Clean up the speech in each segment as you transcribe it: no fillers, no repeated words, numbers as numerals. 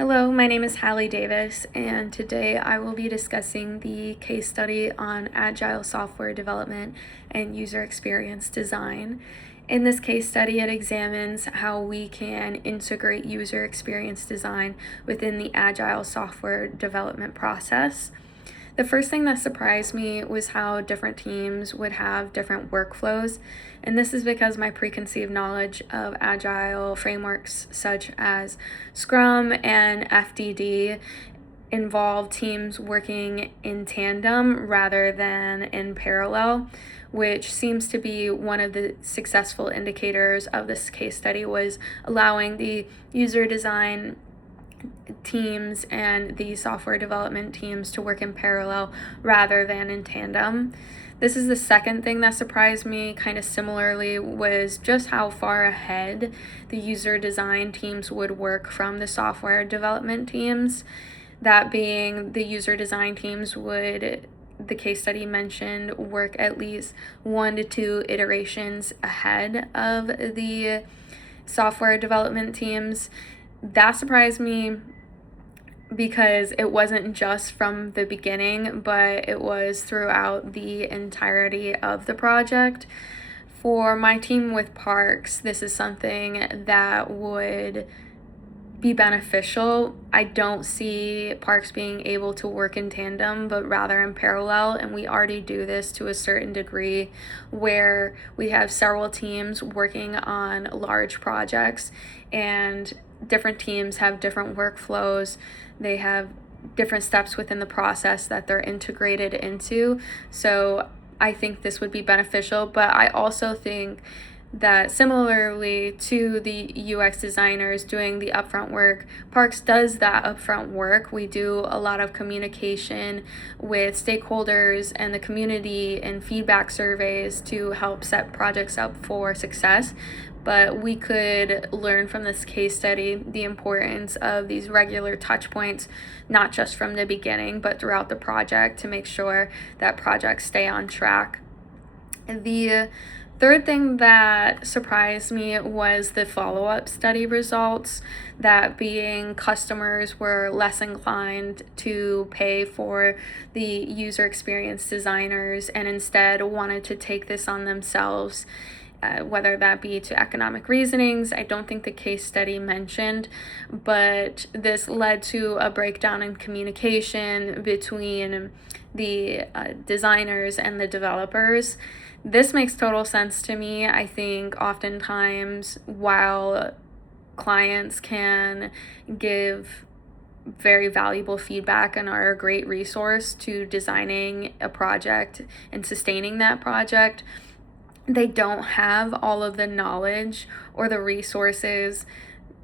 Hello, my name is Hallie Davis, and today I will be discussing the case study on Agile software development and user experience design. In this case study, it examines how we can integrate user experience design within the Agile software development process. The first thing that surprised me was how different teams would have different workflows, and this is because my preconceived knowledge of Agile frameworks such as Scrum and FDD involve teams working in tandem rather than in parallel, which seems to be one of the successful indicators of this case study was allowing the user design teams and the software development teams to work in parallel rather than in tandem. This is the second thing that surprised me kind of similarly was just how far ahead the user design teams would work from the software development teams. That being, the user design teams would, the case study mentioned, work at least 1 to 2 iterations ahead of the software development teams. That surprised me because it wasn't just from the beginning, but it was throughout the entirety of the project. For my team with Parks, this is something that would be beneficial. I don't see Parks being able to work in tandem, but rather in parallel, and we already do this to a certain degree where we have several teams working on large projects, and different teams have different workflows. They have different steps within the process that they're integrated into. So I think this would be beneficial, but I also think that similarly to the UX designers doing the upfront work, Parks does that upfront work. We do a lot of communication with stakeholders and the community and feedback surveys to help set projects up for success. But we could learn from this case study the importance of these regular touch points, not just from the beginning, but throughout the project to make sure that projects stay on track. The third thing that surprised me was the follow-up study results, that being customers were less inclined to pay for the user experience designers and instead wanted to take this on themselves. Whether that be to economic reasonings, I don't think the case study mentioned, but this led to a breakdown in communication between the designers and the developers. This makes total sense to me. I think oftentimes while clients can give very valuable feedback and are a great resource to designing a project and sustaining that project, they don't have all of the knowledge or the resources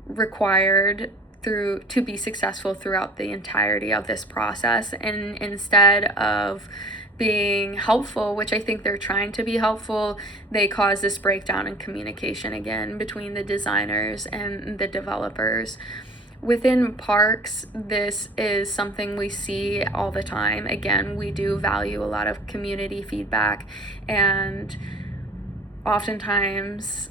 required to be successful throughout the entirety of this process. And instead of being helpful, which I think they're trying to be helpful, they cause this breakdown in communication again between the designers and the developers. Within Parks, this is something we see all the time. Again, we do value a lot of community feedback, and oftentimes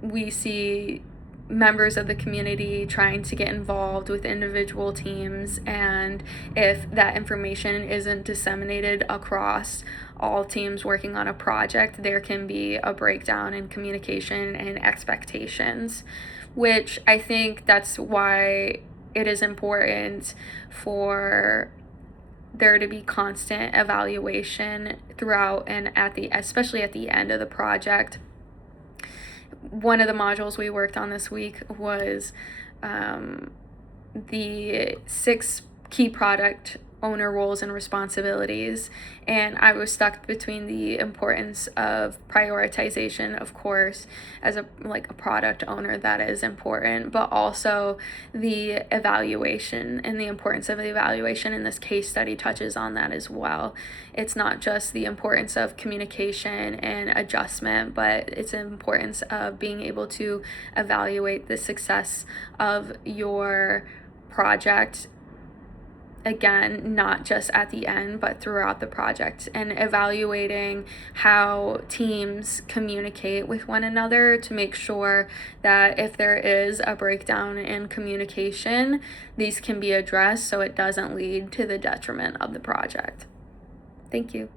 we see members of the community trying to get involved with individual teams, and if that information isn't disseminated across all teams working on a project, there can be a breakdown in communication and expectations, which I think that's why it is important for there to be constant evaluation throughout and especially at the end of the project. One of the modules we worked on this week was the 6 key product owner roles and responsibilities, and I was stuck between the importance of prioritization, of course, as a product owner, that is important, but also the evaluation and the importance of the evaluation, and this case study touches on that as well. It's not just the importance of communication and adjustment, but it's the importance of being able to evaluate the success of your project again, not just at the end, but throughout the project, and evaluating how teams communicate with one another to make sure that if there is a breakdown in communication, these can be addressed so it doesn't lead to the detriment of the project. Thank you.